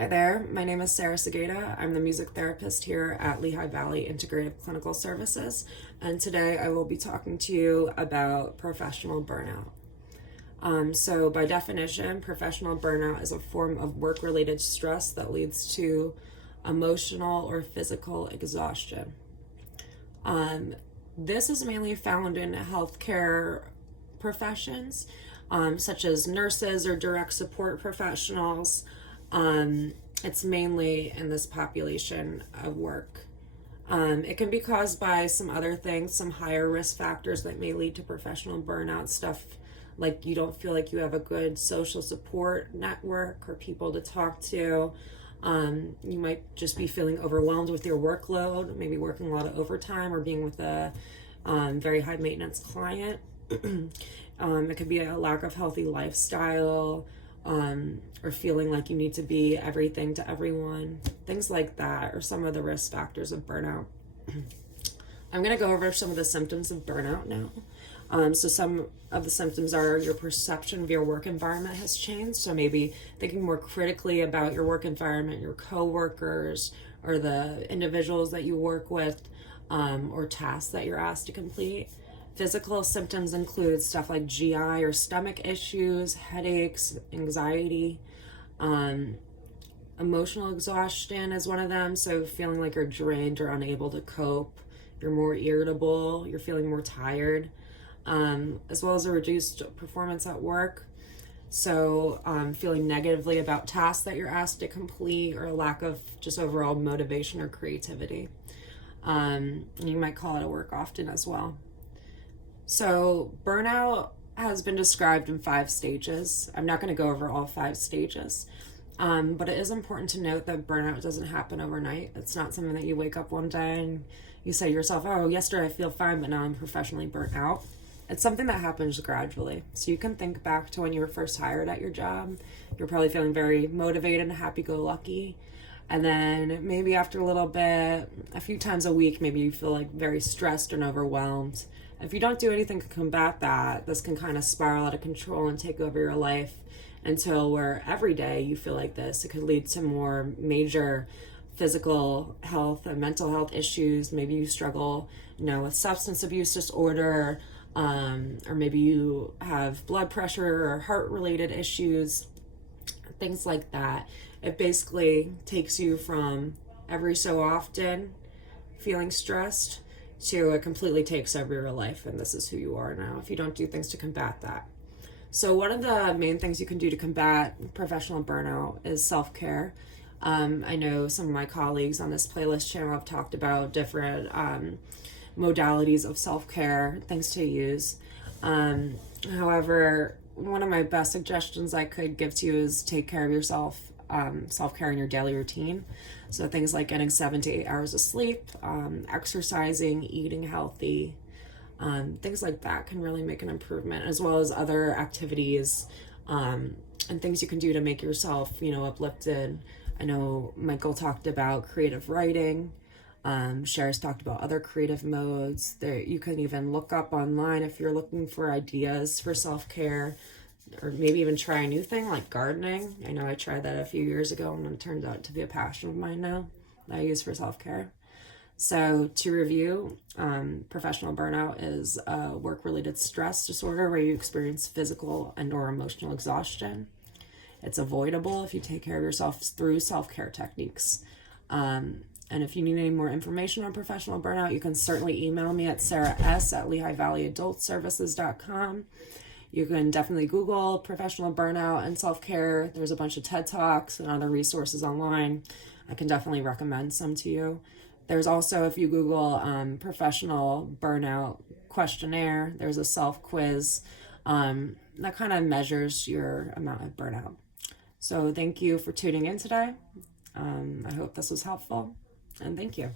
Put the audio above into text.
Hi there, my name is Sarah Segada. I'm the music therapist here at Lehigh Valley Integrative Clinical Services, and today I will be talking to you about professional burnout. So by definition, professional burnout is a form of work-related stress that leads to emotional or physical exhaustion. This is mainly found in healthcare professions, such as nurses or direct support professionals. It's mainly in this population of work. It can be caused by some other things, some higher risk factors that may lead to professional burnout, stuff like you don't feel like you have a good social support network or people to talk to. You might just be feeling overwhelmed with your workload, maybe working a lot of overtime or being with a very high maintenance client. It could be a lack of healthy lifestyle, or feeling like you need to be everything to everyone. Things like that are some of the risk factors of burnout. I'm going to go over some of the symptoms of burnout now. So some of the symptoms are your perception of your work environment has changed. So maybe thinking more critically about your work environment, your coworkers, or the individuals that you work with, or tasks that you're asked to complete. Physical symptoms include stuff like GI or stomach issues, headaches, anxiety. Emotional exhaustion is one of them. So feeling like you're drained or unable to cope. You're more irritable. You're feeling more tired. As well as a reduced performance at work. So feeling negatively about tasks that you're asked to complete, or a lack of just overall motivation or creativity. You might call it a work often as well. So burnout has been described in 5 stages. I'm not going to go over all 5 stages, but it is important to note that burnout doesn't happen overnight. It's not something that you wake up one day and you say to yourself, oh, yesterday I feel fine, but now I'm professionally burnt out. It's something that happens gradually. So you can think back to when you were first hired at your job. You're probably feeling very motivated and happy-go-lucky. And then maybe after a little bit, a few times a week, maybe you feel like very stressed and overwhelmed. If you don't do anything to combat that, this can kind of spiral out of control and take over your life until where every day you feel like this. It could lead to more major physical health and mental health issues. Maybe you struggle, with substance abuse disorder, or maybe you have blood pressure or heart-related issues, things like that. It basically takes you from every so often feeling stressed to it completely takes over your life, and this is who you are now if you don't do things to combat that. So one of the main things you can do to combat professional burnout is self-care. I know some of my colleagues on this playlist channel have talked about different modalities of self-care, things to use. However, one of my best suggestions I could give to you is take care of yourself, self-care in your daily routine. So things like getting 7 to 8 hours of sleep, exercising, eating healthy, things like that can really make an improvement, as well as other activities and things you can do to make yourself, uplifted. I know Michael talked about creative writing. Sher's talked about other creative modes. There, you can even look up online if you're looking for ideas for self-care, or maybe even try a new thing like gardening. I know I tried that a few years ago and it turned out to be a passion of mine now that I use for self-care. So to review, professional burnout is a work-related stress disorder where you experience physical and or emotional exhaustion. It's avoidable if you take care of yourself through self-care techniques. And if you need any more information on professional burnout, you can certainly email me at sarahs@lehighvalleyadultservices.com. You can definitely Google professional burnout and self-care. There's a bunch of TED Talks and other resources online. I can definitely recommend some to you. There's also, if you Google professional burnout questionnaire, there's a self-quiz that kind of measures your amount of burnout. So thank you for tuning in today. I hope this was helpful, and thank you.